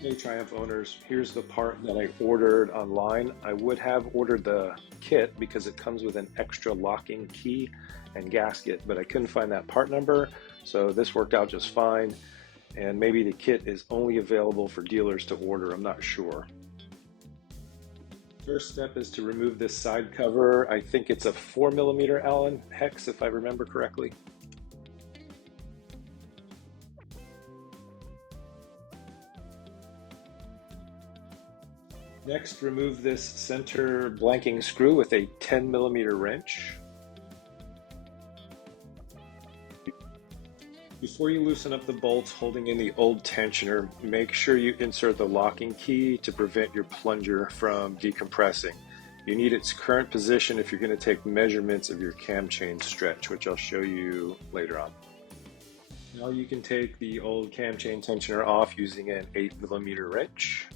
Hey Triumph owners, here's the part that I ordered online. I would have ordered the kit because it comes with an extra locking key and gasket, but I couldn't find that part number, so this worked out just fine. And maybe the kit is only available for dealers to order, I'm not sure. First step is to remove this side cover. I think it's a 4mm Allen hex if I remember correctly. Next, remove this center blanking screw with a 10mm wrench. Before you loosen up the bolts holding in the old tensioner, make sure you insert the locking key to prevent your plunger from decompressing. You need its current position if you're going to take measurements of your cam chain stretch, which I'll show you later on. Now you can take the old cam chain tensioner off using an 8mm wrench.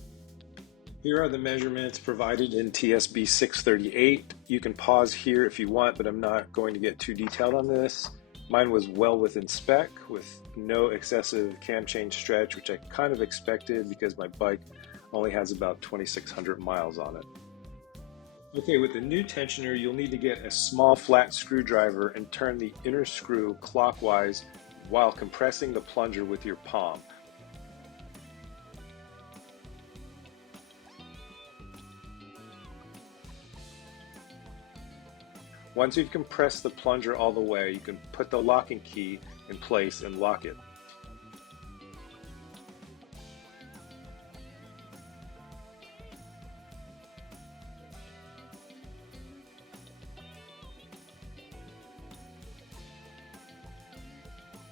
Here are the measurements provided in TSB 638. You can pause here if you want, but I'm not going to get too detailed on this. Mine was well within spec with no excessive cam chain stretch, which I kind of expected because my bike only has about 2,600 miles on it. Okay, with the new tensioner, you'll need to get a small flat screwdriver and turn the inner screw clockwise while compressing the plunger with your palm. Once you've compressed the plunger all the way, you can put the locking key in place and lock it.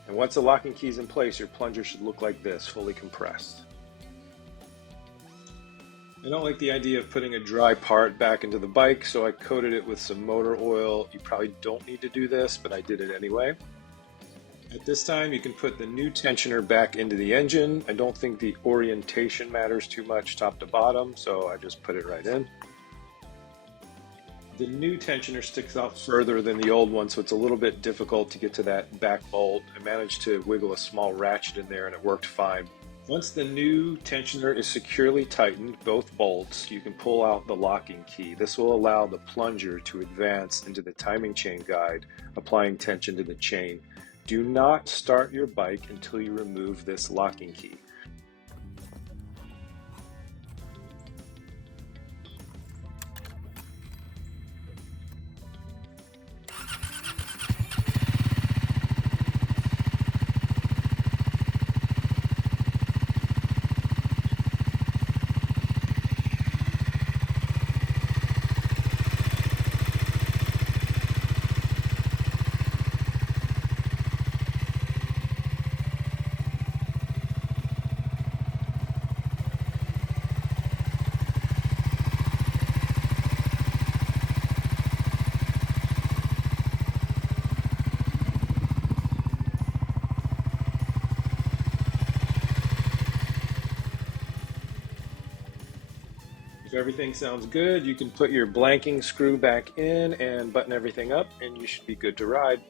And once the locking key is in place, your plunger should look like this, fully compressed. I don't like the idea of putting a dry part back into the bike, so I coated it with some motor oil. You probably don't need to do this, but I did it anyway. At this time, you can put the new tensioner back into the engine. I don't think the orientation matters too much top to bottom, so I just put it right in. The new tensioner sticks out further than the old one, so it's a little bit difficult to get to that back bolt. I managed to wiggle a small ratchet in there and it worked fine. Once the new tensioner is securely tightened, both bolts, you can pull out the locking key. This will allow the plunger to advance into the timing chain guide, applying tension to the chain. Do not start your bike until you remove this locking key. If everything sounds good, you can put your blanking screw back in and button everything up, and you should be good to ride.